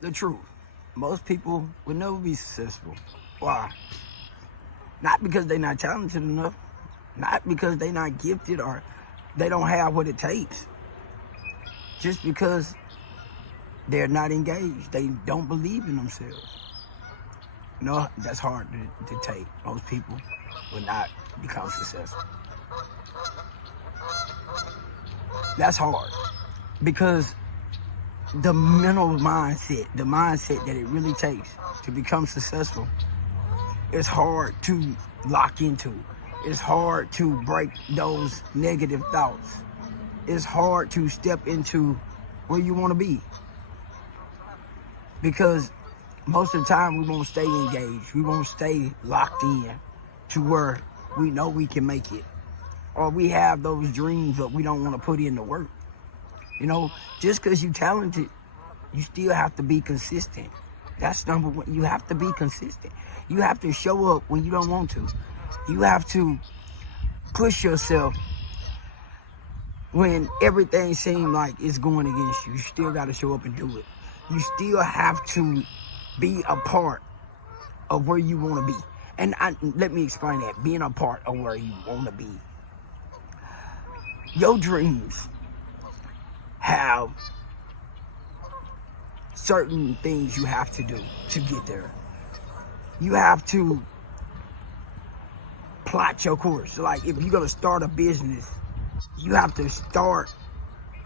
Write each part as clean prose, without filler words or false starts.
The truth. Most people will never be successful. Why? Not because they're not talented enough, not because they're not gifted or they don't have what it takes. Just because they're not engaged. They don't believe in themselves. No, that's hard to take. Most people will not become successful. That's hard because the mental mindset, the mindset that it really takes to become successful, it's hard to lock into. It's hard to break those negative thoughts. It's hard to step into where you want to be. Because most of the time we won't stay engaged. We won't stay locked in to where we know we can make it. Or we have those dreams, but we don't want to put in the work. You know, just because you're talented, you still have to be consistent. That's number one. You have to be consistent. You have to show up when you don't want to. You have to push yourself when everything seems like it's going against you. You still got to show up and do it. You still have to be a part of where you want to be. And let me explain that. Being a part of where you want to be. Your dreams have certain things you have to do to get there. You have to plot your course. Like if you're going to start a business, you have to start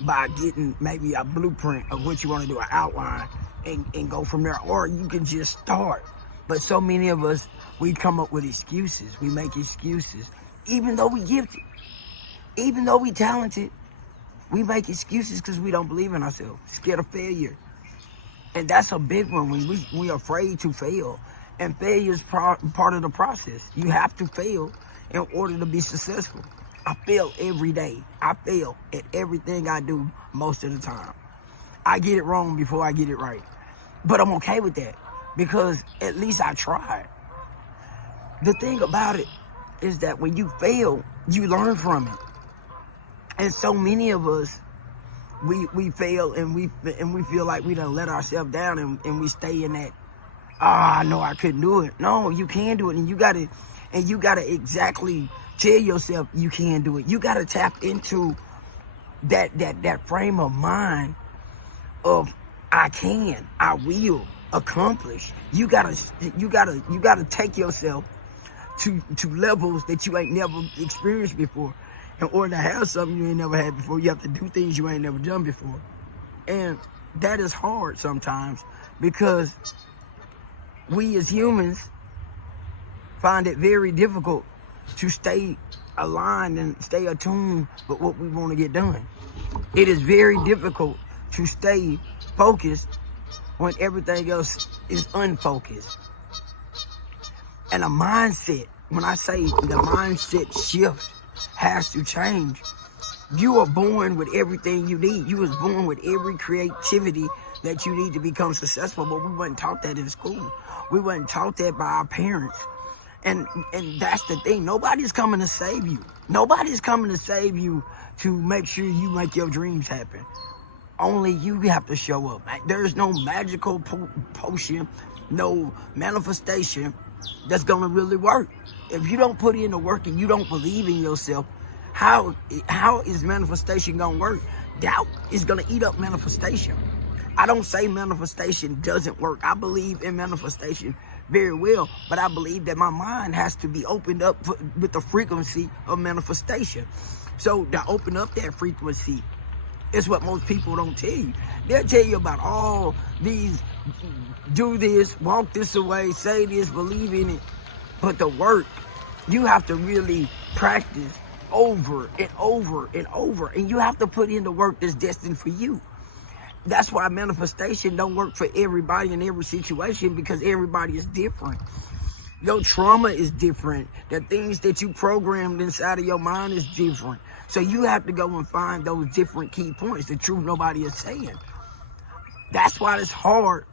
by getting maybe a blueprint of what you want to do, an outline, and go from there. Or you can just start. But so many of us, we come up with excuses. We make excuses. Even though we gifted, even though we talented, we make excuses because we don't believe in ourselves, scared of failure. And that's a big one when we're afraid to fail. And failure is part of the process. You have to fail in order to be successful. I fail every day. I fail at everything I do most of the time. I get it wrong before I get it right. But I'm okay with that because at least I tried. The thing about it is that when you fail, you learn from it. And so many of us, we fail and we feel like we done let ourselves down and we stay in that, I know I couldn't do it. No, you can do it, and you gotta exactly tell yourself you can do it. You gotta tap into that frame of mind of I can, I will accomplish. You gotta take yourself to levels that you ain't never experienced before. In order to have something you ain't never had before, you have to do things you ain't never done before. And that is hard sometimes because we as humans find it very difficult to stay aligned and stay attuned with what we want to get done. It is very difficult to stay focused when everything else is unfocused. And a mindset, when I say the mindset shift has to change. You are born with everything you need. You was born with every creativity that you need to become successful, but we wasn't taught that in school. We wasn't taught that by our parents. And that's the thing. Nobody's coming to save you. Nobody's coming to save you to make sure you make your dreams happen. Only you have to show up. There's no magical potion, no manifestation that's gonna really work. If you don't put in the work and you don't believe in yourself, how is manifestation gonna work? Doubt is gonna eat up manifestation. I don't say manifestation doesn't work. I believe in manifestation very well, but I believe that my mind has to be opened up with the frequency of manifestation. So to open up that frequency is what most people don't tell you. They'll tell you about all these, do this, walk this away, say this, believe in it. But the work, you have to really practice over and over and over. And you have to put in the work that's destined for you. That's why manifestation don't work for everybody in every situation, because everybody is different. Your trauma is different. The things that you programmed inside of your mind is different. So you have to go and find those different key points, the truth nobody is saying. That's why it's hard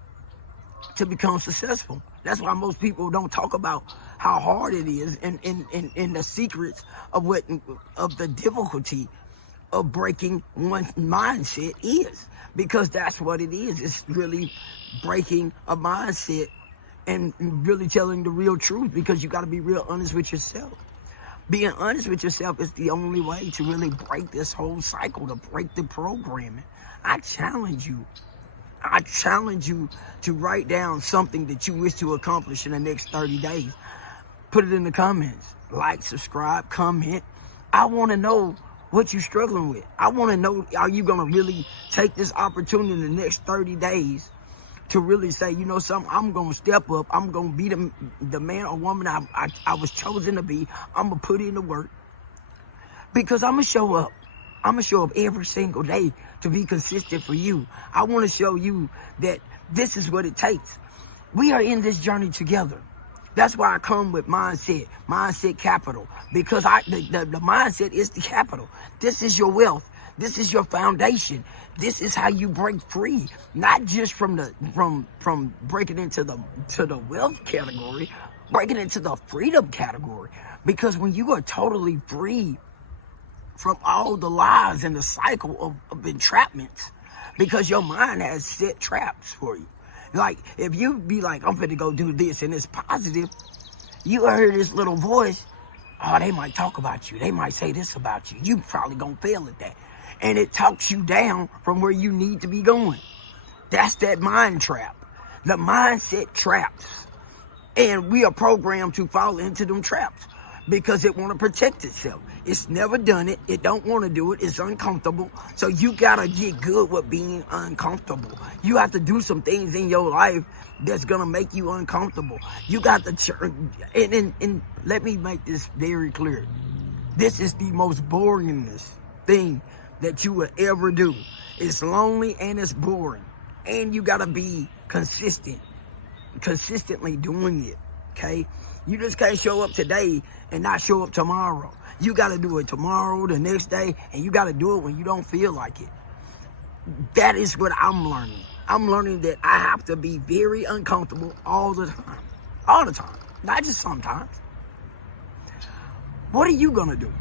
to become successful. That's why most people don't talk about how hard it is and the secrets of the difficulty of breaking one's mindset is, because that's what it is. It's really breaking a mindset and really telling the real truth, because you got to be real honest with yourself. Being honest with yourself is the only way to really break this whole cycle, to break the programming. I challenge you to write down something that you wish to accomplish in the next 30 days. Put it in the comments. Like, subscribe, comment. I want to know what you're struggling with. I want to know, are you going to really take this opportunity in the next 30 days to really say, you know something, I'm going to step up. I'm going to be the man or woman I was chosen to be. I'm going to put in the work, because I'm going to show up. I'm going to show up every single day to be consistent for you. I want to show you that this is what it takes. We are in this journey together. That's why I come with mindset capital, because the mindset is the capital. This is your wealth. This is your foundation. This is how you break free, not just from breaking into the wealth category, breaking into the freedom category. Because when you are totally free from all the lies and the cycle of entrapments, because your mind has set traps for you. Like, if you be like, I'm finna go do this, and it's positive, you hear this little voice, oh, they might talk about you. They might say this about you. You probably gonna fail at that. And it talks you down from where you need to be going. That's that mind trap. The mindset traps. And we are programmed to fall into them traps because it want to protect itself. It's never done it. It don't want to do it. It's uncomfortable. So you got to get good with being uncomfortable. You have to do some things in your life that's going to make you uncomfortable. You got to, and let me make this very clear. This is the most boringest thing that you will ever do. It's lonely and it's boring. And you got to be consistently doing it, okay? You just can't show up today and not show up tomorrow. You got to do it tomorrow, the next day, and you got to do it when you don't feel like it. That is what I'm learning. I'm learning that I have to be very uncomfortable all the time. All the time. Not just sometimes. What are you going to do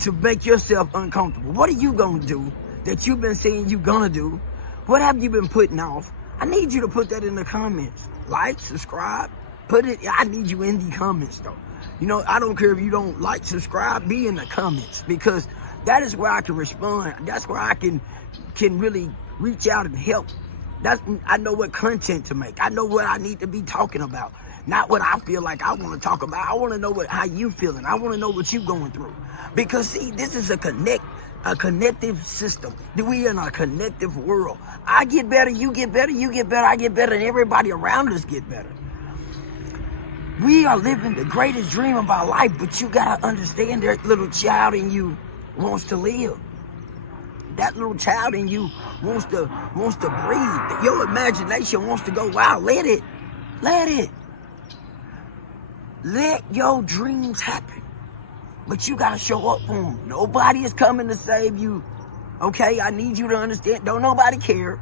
to make yourself uncomfortable? What are you going to do that you've been saying you're going to do? What have you been putting off? I need you to put that in the comments. Like, subscribe, put it. I need you in the comments, though. You know, I don't care if you don't like, subscribe, be in the comments, because that is where I can respond. That's where I can really reach out and help. I know what content to make. I know what I need to be talking about, not what I feel like I want to talk about. I want to know how you feeling. I want to know what you going through, because see, this is a connective system. We in a connective world. I get better, you get better, you get better, I get better, and everybody around us get better. We are living the greatest dream of our life, but you gotta understand that little child in you wants to live. That little child in you wants to breathe. Your imagination wants to go wild. Let it. Let your dreams happen. But you gotta show up for them. Nobody is coming to save you. Okay, I need you to understand. Don't nobody care.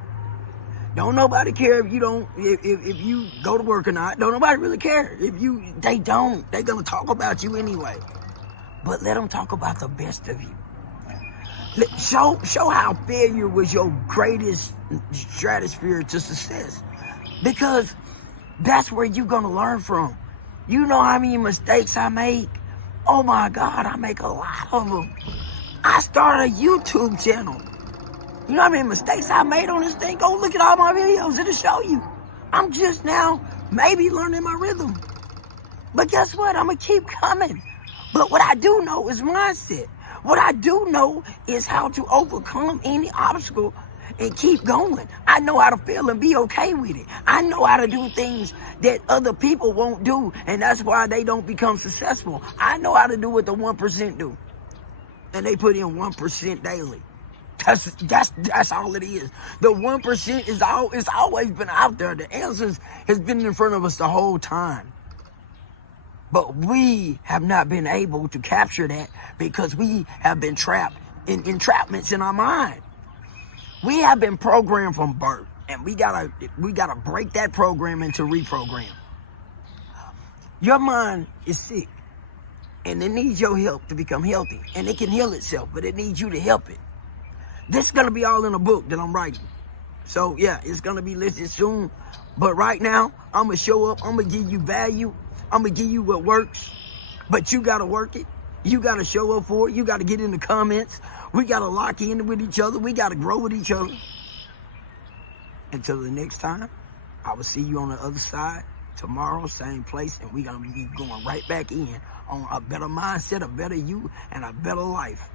Don't nobody care if you go to work or not. Don't nobody really care. They don't. They're gonna talk about you anyway. But let them talk about the best of you. Show how failure was your greatest stratosphere to success. Because that's where you're gonna learn from. You know how many mistakes I make? Oh my God, I make a lot of them. I started a YouTube channel. You know how many mistakes I made on this thing? Go look at all my videos, it'll show you. I'm just now maybe learning my rhythm. But guess what? I'm gonna keep coming. But what I do know is mindset. What I do know is how to overcome any obstacle and keep going. I know how to feel and be okay with it. I know how to do things that other people won't do, and that's why they don't become successful. I know how to do what the 1% do, and they put in 1% daily. That's all it is. The 1% it's always been out there. The answers has been in front of us the whole time. But we have not been able to capture that because we have been trapped in entrapments in our mind. We have been programmed from birth, and we gotta break that program into reprogram. Your mind is sick. And it needs your help to become healthy. And it can heal itself, but it needs you to help it. This is going to be all in a book that I'm writing. So, yeah, it's going to be listed soon. But right now, I'm going to show up. I'm going to give you value. I'm going to give you what works. But you got to work it. You got to show up for it. You got to get in the comments. We got to lock in with each other. We got to grow with each other. Until the next time, I will see you on the other side tomorrow, same place. And we're going to be going right back in on a better mindset, a better you, and a better life.